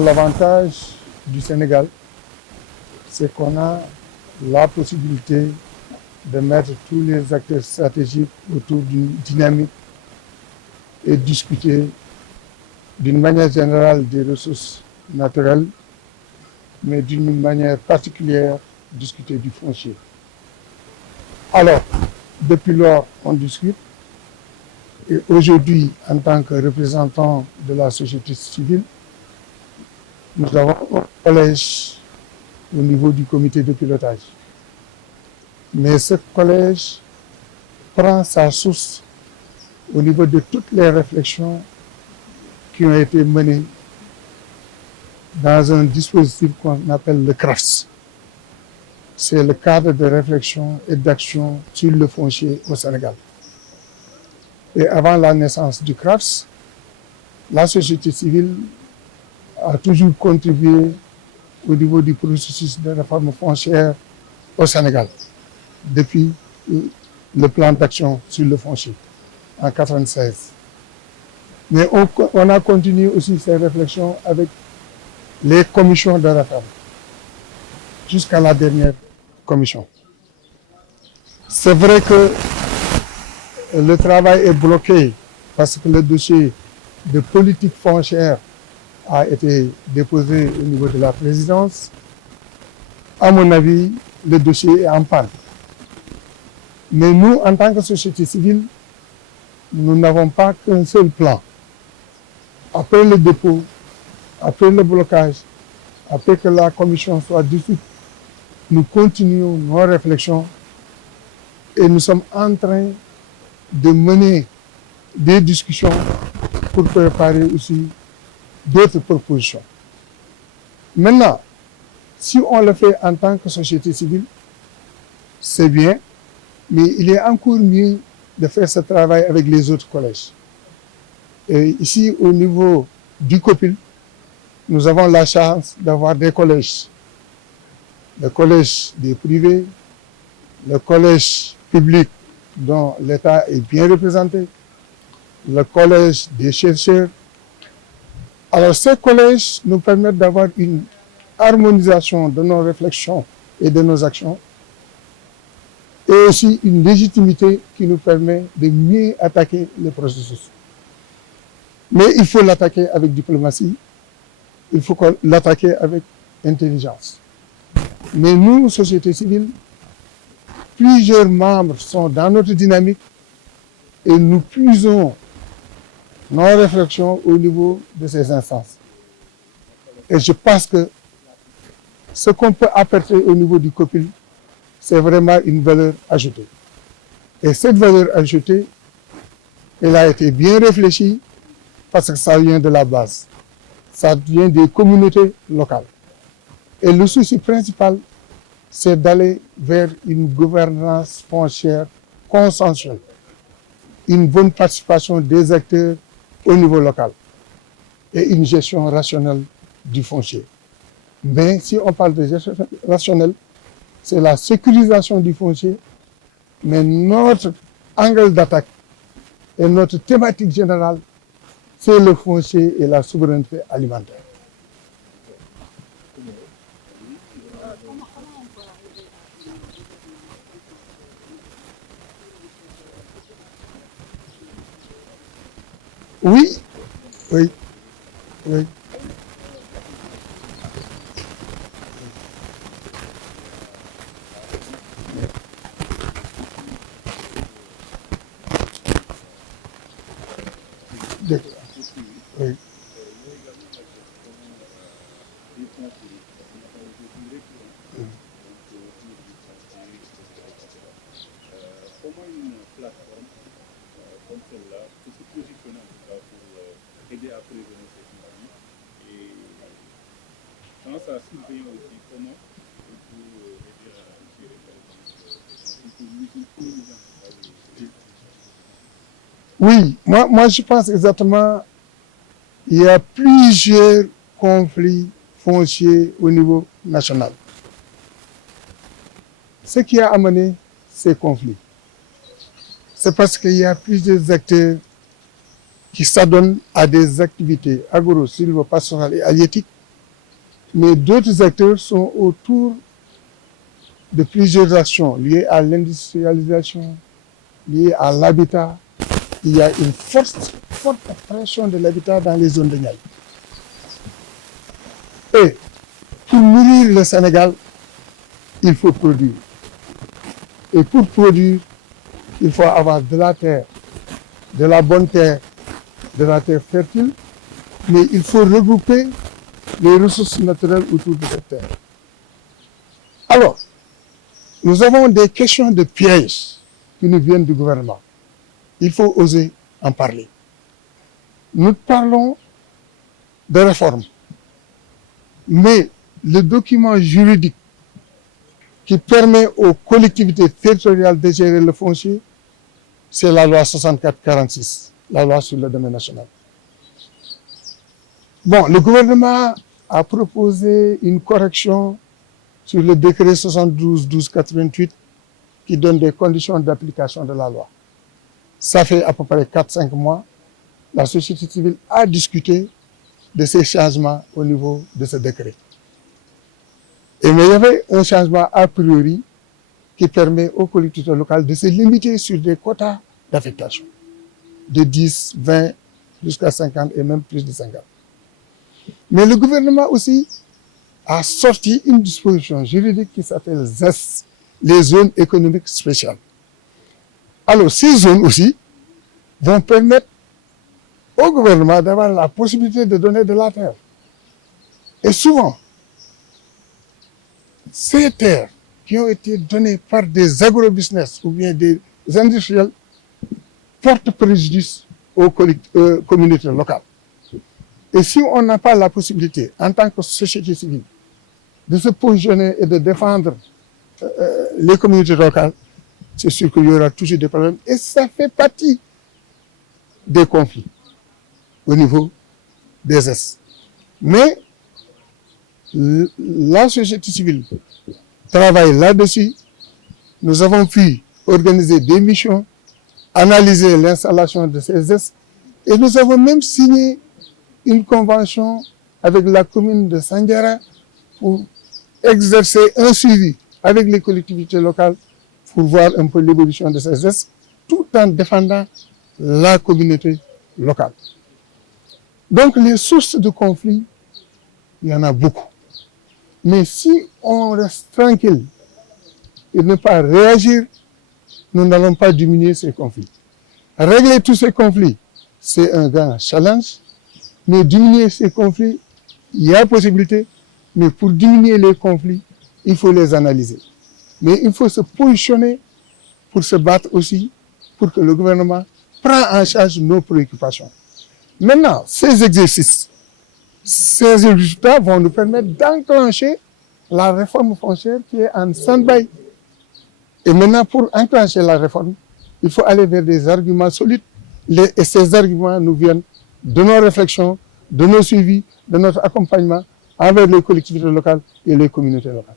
L'avantage du Sénégal, c'est qu'on a la possibilité de mettre tous les acteurs stratégiques autour d'une dynamique et discuter d'une manière générale des ressources naturelles, mais d'une manière particulière, discuter du foncier. Alors, depuis lors, on discute. Et aujourd'hui, en tant que représentant de la société civile, nous avons un collège au niveau du comité de pilotage. Mais ce collège prend sa source au niveau de toutes les réflexions qui ont été menées dans un dispositif qu'on appelle le CRAFS. C'est le cadre de réflexion et d'action sur le foncier au Sénégal. Et avant la naissance du CRAFS, la société civile a toujours contribué au niveau du processus de réforme foncière au Sénégal, depuis le plan d'action sur le foncier en 1996. Mais on a continué aussi ces réflexions avec les commissions de réforme, jusqu'à la dernière commission. C'est vrai que le travail est bloqué parce que le dossier de politique foncière a été déposé au niveau de la présidence. À mon avis, le dossier est en panne. Mais nous, en tant que société civile, nous n'avons pas qu'un seul plan. Après le dépôt, après le blocage, après que la commission soit dissoute, nous continuons nos réflexions et nous sommes en train de mener des discussions pour préparer aussi d'autres propositions. Maintenant, si on le fait en tant que société civile, c'est bien, mais il est encore mieux de faire ce travail avec les autres collèges. Et ici, au niveau du COPIL, nous avons la chance d'avoir des collèges. Le collège des privés, le collège public dont l'État est bien représenté, le collège des chercheurs. Alors ces collèges nous permettent d'avoir une harmonisation de nos réflexions et de nos actions et aussi une légitimité qui nous permet de mieux attaquer le processus. Mais il faut l'attaquer avec diplomatie, il faut l'attaquer avec intelligence. Mais nous, société civile, plusieurs membres sont dans notre dynamique et nous puisons nos réflexions au niveau de ces instances. Et je pense que ce qu'on peut apporter au niveau du COPIL, c'est vraiment une valeur ajoutée. Et cette valeur ajoutée, elle a été bien réfléchie parce que ça vient de la base. Ça vient des communautés locales. Et le souci principal, c'est d'aller vers une gouvernance foncière consensuelle, une bonne participation des acteurs au niveau local et une gestion rationnelle du foncier. Mais si on parle de gestion rationnelle, c'est la sécurisation du foncier, mais notre angle d'attaque et notre thématique générale, c'est le foncier et la souveraineté alimentaire. Oui, oui, oui. Oui. Comment une plateforme comme celle-là peut se positionner en tout cas pour aider à prévenir ces conflits et dans sa surveillance aussi, comment on peut aider à gérer par exemple Oui, moi je pense exactement, il y a plusieurs conflits fonciers au niveau national. Ce qui a amené ces conflits, c'est parce qu'il y a plusieurs acteurs qui s'adonnent à des activités agro-silvopastorales et halieutiques mais d'autres acteurs sont autour de plusieurs actions liées à l'industrialisation, liées à l'habitat. Il y a une forte pression de l'habitat dans les zones de Niayes. Et pour nourrir le Sénégal, il faut produire. Et pour produire, il faut avoir de la terre, de la bonne terre, de la terre fertile, mais il faut regrouper les ressources naturelles autour de cette terre. Alors, nous avons des questions de pièges qui nous viennent du gouvernement. Il faut oser en parler. Nous parlons de réforme, mais le document juridique qui permet aux collectivités territoriales de gérer le foncier, c'est la loi 64-46, la loi sur le domaine national. Bon, le gouvernement a proposé une correction sur le décret 72-12-88 qui donne des conditions d'application de la loi. Ça fait à peu près 4-5 mois. La société civile a discuté de ces changements au niveau de ce décret. Mais il y avait un changement a priori qui permet aux collectivités locales de se limiter sur des quotas d'affectation de 10, 20, jusqu'à 50 et même plus de 50. Mais le gouvernement aussi a sorti une disposition juridique qui s'appelle ZES, les zones économiques spéciales. Alors, ces zones aussi vont permettre au gouvernement d'avoir la possibilité de donner de la terre. Et souvent, ces terres qui ont été données par des agrobusiness ou bien des industriels portent préjudice aux communautés locales. Et si on n'a pas la possibilité, en tant que société civile, de se positionner et de défendre les communautés locales, c'est sûr qu'il y aura toujours des problèmes. Et ça fait partie des conflits au niveau des Est. Mais la société civile travaille là-dessus. Nous avons pu organiser des missions, analyser l'installation de ces Est. Et nous avons même signé une convention avec la commune de Sandiara pour exercer un suivi avec les collectivités locales pour voir un peu l'évolution de ces Est, tout en défendant la communauté locale. Donc les sources de conflit, il y en a beaucoup. Mais si on reste tranquille et ne pas réagir, nous n'allons pas diminuer ces conflits. Régler tous ces conflits, c'est un grand challenge, mais diminuer ces conflits, il y a possibilité, mais pour diminuer les conflits, il faut les analyser. Mais il faut se positionner pour se battre aussi, pour que le gouvernement prenne en charge nos préoccupations. Maintenant, ces exercices, ces résultats vont nous permettre d'enclencher la réforme foncière qui est en stand-by. Et maintenant, pour enclencher la réforme, il faut aller vers des arguments solides. Et ces arguments nous viennent de nos réflexions, de nos suivis, de notre accompagnement envers les collectivités locales et les communautés locales.